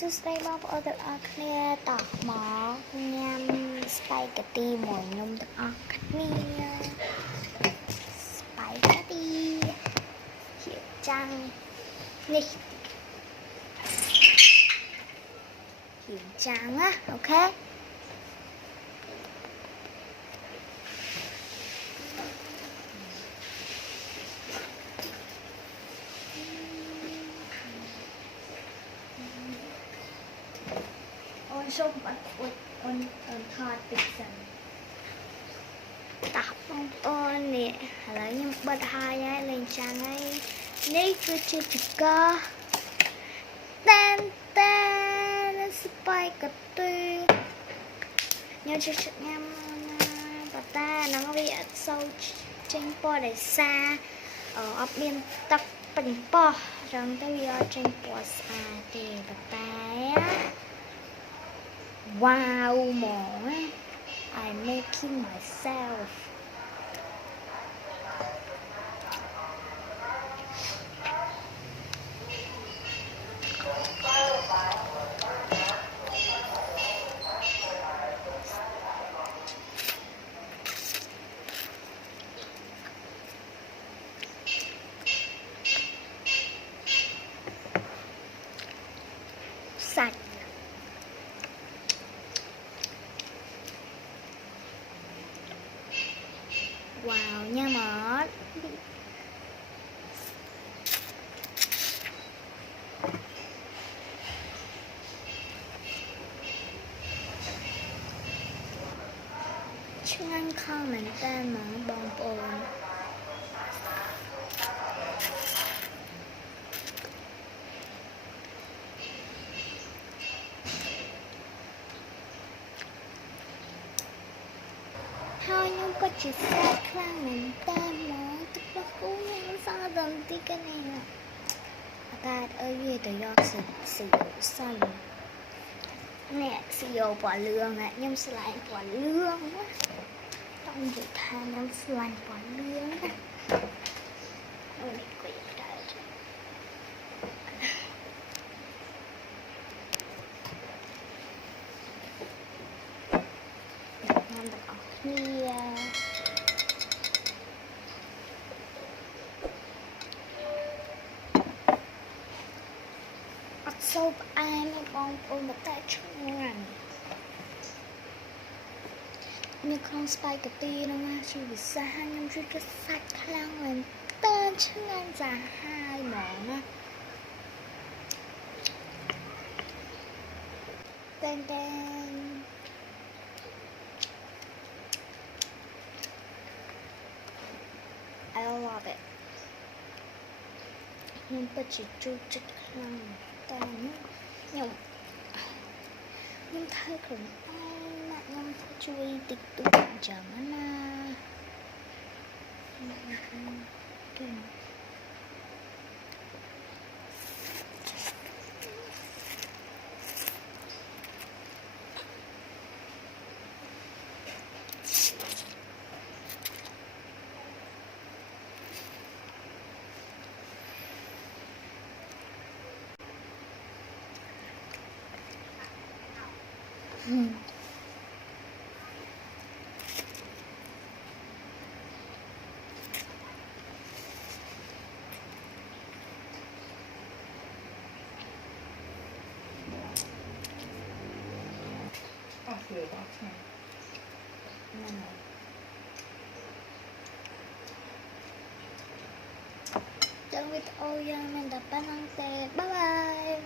សួស្តីបងប្អូនទាំងអស់គ្នាតោះមកញ៉ាំស្ប៉ាហ្គេទីមួយខ្ញុំទាំងអស់គ្នាស្ប៉ាហ្គេទីជាចាំងនេះជាចាំងណាអូខេសូមអត់អួតអូនថតតិចសិនតាបងប្អូននេះឥឡូវខ្ញុំបិទហើយលេងចាំងហើយនេះគឺជាចង្កតែនស្ប៉ាហ្គេទីខ្ញុំជិះញ៉ាំប៉ុន្តែហ្នឹងវាអត់សូវចេញពណ៌ដោយសារអត់មានទឹកពេញប៉ោះអញ្ចឹងទៅវាអត់ចេញពណ៌ស្អាតទេប៉ុន្តែ Wow, mom, I'm making myself. Sạch. Wow nha mệt Chương không mình tên mà bông bồn thôi nhưng có chỉ xa khăn mình tên mà tức là cũng không sao đừng tí cái này nè ta ơi về từ do sử sao nè sử dụng quả lương ạ nhưng sẽ lại quả lương quá trong dự thà nhưng sẽ lại quả lương á ôi quỷ trời ngon thật kia sâu ai mấy con ôm một tay chung ngành như con spaghetti nó mà chỉ bị xa nhưng chỉ có sạch khăn mình tên chung ngành giả hai món á tên I love it nhưng ta chỉ chú chích khăn ta nhưng thấy cũng ai mà nhưng chui tích tụ chẳng na cười đó xem. nào trong video mình đập bánh ăn tè. Bye bye.